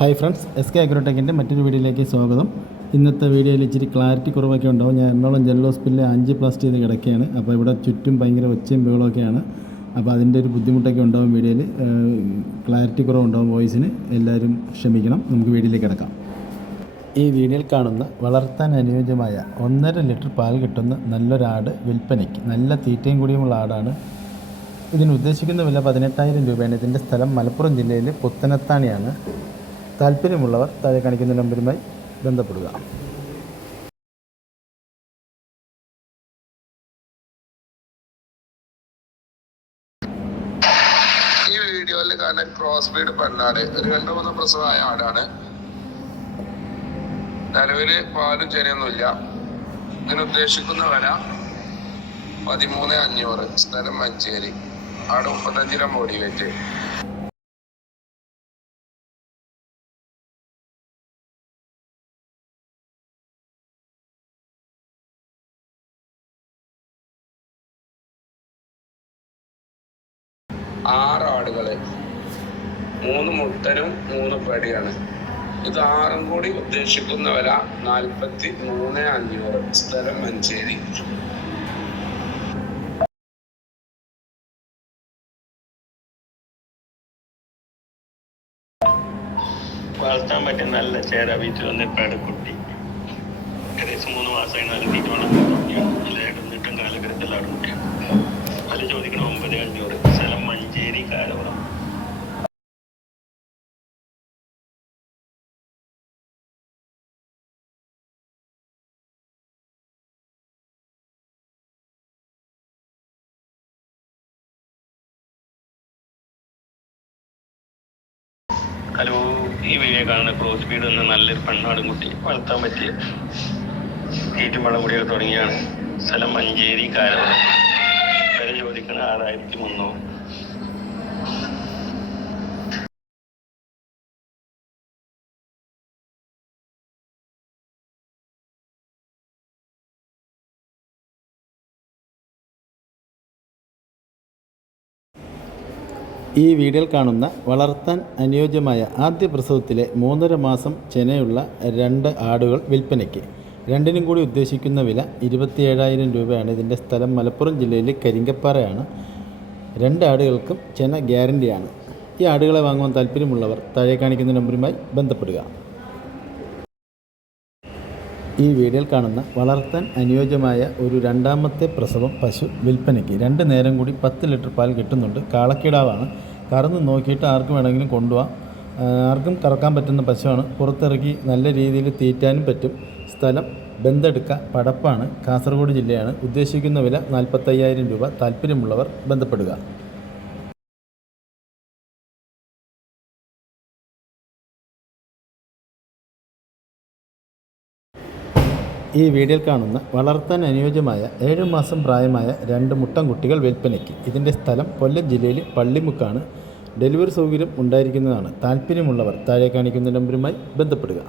Hi friends, SK അഗ്രോടെക്കിൻ്റെ മറ്റൊരു വീഡിയോയിലേക്ക് സ്വാഗതം. ഇന്നത്തെ വീഡിയോയിൽ ഇച്ചിരി ക്ലാരിറ്റി കുറവൊക്കെ ഉണ്ടാവും. ഞാൻ എറണാകുളം ജനറൽ ഹോസ്പിറ്റലിൽ 5 പ്ലസ് ചെയ്ത് കിടക്കുകയാണ്. അപ്പോൾ ഇവിടെ ചുറ്റും ഭയങ്കര ഒച്ചയും ബഹളമൊക്കെയാണ്. അപ്പോൾ അതിൻ്റെ ഒരു ബുദ്ധിമുട്ടൊക്കെ ഉണ്ടാവും. വീഡിയോയിൽ ക്ലാരിറ്റി കുറവുണ്ടാവും വോയിസിന്. എല്ലാവരും ക്ഷമിക്കണം. നമുക്ക് വീഡിയോയിലേക്ക് കിടക്കാം. ഈ വീഡിയോയിൽ കാണുന്ന വളർത്താൻ അനുയോജ്യമായ 1.5 ലിറ്റർ പാൽ കിട്ടുന്ന നല്ലൊരാട് വിൽപ്പനയ്ക്ക്. നല്ല തീറ്റയും കൂടിയുമുള്ള ആടാണ്. ഇതിന് ഉദ്ദേശിക്കുന്ന വില 18,000 രൂപയാണ്. ഇതിൻ്റെ സ്ഥലം മലപ്പുറം ജില്ലയിൽ പുത്തനത്താണിയാണ്. താല്പര്യമുള്ളവർ താഴെ കാണിക്കുന്ന നമ്പറുമായി ബന്ധപ്പെടുക. ഈ വീഡിയോയിൽ കാണാൻ ക്രോസ് ബീഡ് പെണ്ണാട്, ഒരു 2-3 പ്രസവമായ ആടാണ്. നിലവില് പാലും ചെറിയൊന്നുമില്ല. ഇതിന് ഉദ്ദേശിക്കുന്ന വില 13,500. സ്ഥലം മഞ്ചേരി. ആട് 35 gram ബോഡി വെയിറ്റ്. ആറ് ആടുകള്, 3 മുട്ടനും 3 പടിയാണ്. ഇത് 6 കൂടി ഉദ്ദേശിക്കുന്ന വില 43,500. സ്ഥലം മഞ്ചേരി. വളർത്താൻ പറ്റിയ നല്ല ചേര വീട്ടിൽ വന്ന് പേടക്കുട്ടി ഏകദേശം 3 മാസമായി. നല്ല തീറ്റവെള്ളം ഇല്ലായിട്ടൊന്നിട്ടും കാലഘട്ടത്തിലാണ് കുട്ടിയാണ്. അത് ചോദിക്കണം 9,500. സ്ഥലം മഞ്ചേരി കാരവറം. ഹലോ, ഈ വീഡിയോ കാണുന്ന ക്രോസ് ബീഡ് എന്ന നല്ലൊരു പെണ്ണാടും കുട്ടി വളർത്താൻ പറ്റിയ തീറ്റും വെള്ളം കൂടിയൊക്കെ തുടങ്ങിയാണ്. സ്ഥലം മഞ്ചേരി കാരവറം. വില ചോദിക്കുന്നത് 6,300. ഈ വീഡിയോയിൽ കാണുന്ന വളർത്താൻ അനുയോജ്യമായ ആദ്യ പ്രസവത്തിലെ 3.5 മാസം ചെനയുള്ള 2 ആടുകൾ വിൽപ്പനയ്ക്ക്. രണ്ടിനും കൂടി ഉദ്ദേശിക്കുന്ന വില 27,000 രൂപയാണ്. ഇതിൻ്റെ സ്ഥലം മലപ്പുറം ജില്ലയിൽ കരിങ്കപ്പാറയാണ്. 2 ആടുകൾക്കും ചെന ഗ്യാരണ്ടിയാണ്. ഈ ആടുകളെ വാങ്ങുവാൻ താല്പര്യമുള്ളവർ താഴെ കാണിക്കുന്ന നമ്പറുമായി ബന്ധപ്പെടുക. ഈ വീഡിയോയിൽ കാണുന്ന വളർത്താൻ അനുയോജ്യമായ ഒരു 2ാമത്തെ പ്രസവം പശു വിൽപ്പനയ്ക്ക്. 2 നേരം കൂടി 10 ലിറ്റർ പാൽ കിട്ടുന്നുണ്ട്. കാളക്കിടാവാണ്. കറന്ന് നോക്കിയിട്ട് ആർക്കും വേണമെങ്കിലും കൊണ്ടുപോകാം. ആർക്കും കറക്കാൻ പറ്റുന്ന പശുവാണ്. പുറത്തിറക്കി നല്ല രീതിയിൽ തീറ്റാനും പറ്റും. സ്ഥലം ബന്തെടുക്ക പടപ്പാണ്, കാസർഗോഡ് ജില്ലയാണ്. ഉദ്ദേശിക്കുന്ന വില 45,000 രൂപ. താല്പര്യമുള്ളവർ ബന്ധപ്പെടുക. ഈ വീഡിയോയിൽ കാണുന്ന വളർത്താൻ അനുയോജ്യമായ 7 മാസം പ്രായമായ 2 മുട്ടൻകുട്ടികൾ വിൽപ്പനയ്ക്ക്. ഇതിൻ്റെ സ്ഥലം കൊല്ലം ജില്ലയിൽ പള്ളിമുക്കാണ്. ഡെലിവറി സൗകര്യം ഉണ്ടായിരിക്കുന്നതാണ്. താല്പര്യമുള്ളവർ താഴെ കാണിക്കുന്ന നമ്പറുമായി ബന്ധപ്പെടുക.